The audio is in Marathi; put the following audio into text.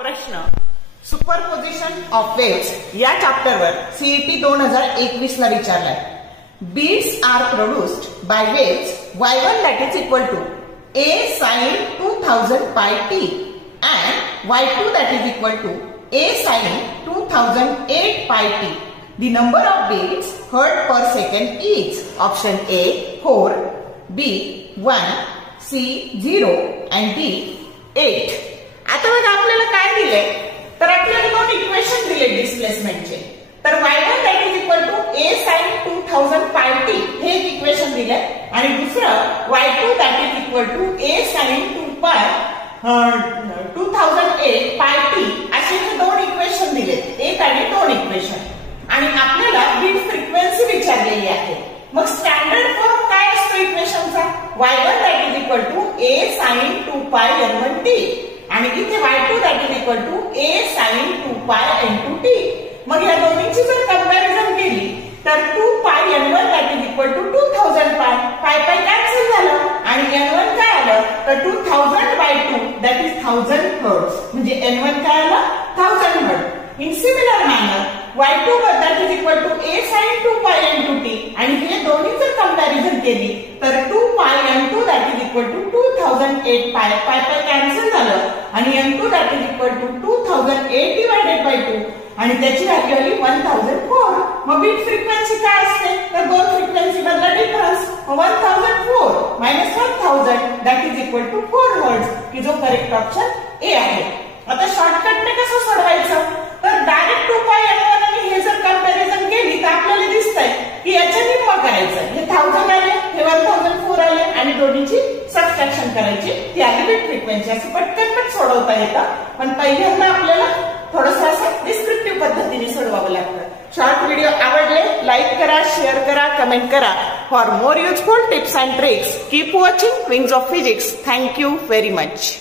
प्रश्न सुपरपोजिशन ऑफ वेव्स या चॅप्टरवर सीईटी 2021 ला विचारलाय. Beats are produced by waves y1 that is equal to a sin 2000 pi t and y2 that is equal to a sin 2008 pi t. The number of beats heard per second is option A 4, B 1, C 0 and D 8. आता बघा आपल्याला काय दिले तर आपल्याला दोन इक्वेशन दिले डिस्प्लेसमेंटचे. तर y1 that is equal to a sin 2000 pi t हे एक इक्वेशन दिले आणि दुसरं y2 that is equal to a sin 2008 pi t असे हे दोन इक्वेशन दिले. एक आणि दोन इक्वेशन आणि आपल्याला बीट फ्रिक्वेन्सी विचारलेली आहे. मग स्टँडर्ड फॉर्म काय असतो इक्वेशनचा y1 that is equal to a sin 2 pi n1 t आणि इथे y2 that is equal to a sin 2 pi n2 t. मग या दोन्हीची जर कंपॅरिझन केली तर 2 pi n1 that is equal to 2000 pi pi pi cancel झालं आणि n1 काय आलं तर 2000 by 2 that is 1000 hertz म्हणजे n1 काय आलं 1000 hertz. In similar manner y2 that is equal to a sin 2 pi n2 t आणि हे दोन्ही जर कंपॅरिझन केली तर 2 pi n2 that is equal to 2008 pi pi pi cancel झालं आणि n2 that is equal to 2008 divided by 2 आणि त्याची व्हॅल्यू आली 1004. मग बीट फ्रिक्वेन्सी काय असते तर दोन फ्रिक्वेन्सी मधला difference 1004 minus 1000 that is equal to 4 hertz की जो करेक्ट ऑप्शन ए आहे. आता शॉर्टकटने कसं सोडवायचं तर डायरेक्ट 2 pi n1 आणि हे जर कंपॅरिझन केली तर आपल्याला दिसतंय की याच्या निम्मा करायचं. हे 1000 आले हे 1004 आले आणि दोन्हीची सबट्रॅक्शन करायची ती आली बीट फ्रिक्वेन्सी. असं पटकन सोडवता येतं पण पहिल्यांदा आपल्याला थोडंसं असं डिस्क्रिप्टिव्ह पद्धतीने सोडवावं लागतं. शॉर्ट व्हिडिओ आवडले लाईक करा, शेअर करा, कमेंट करा. For more useful tips and tricks keep watching wings of physics. Thank you very much.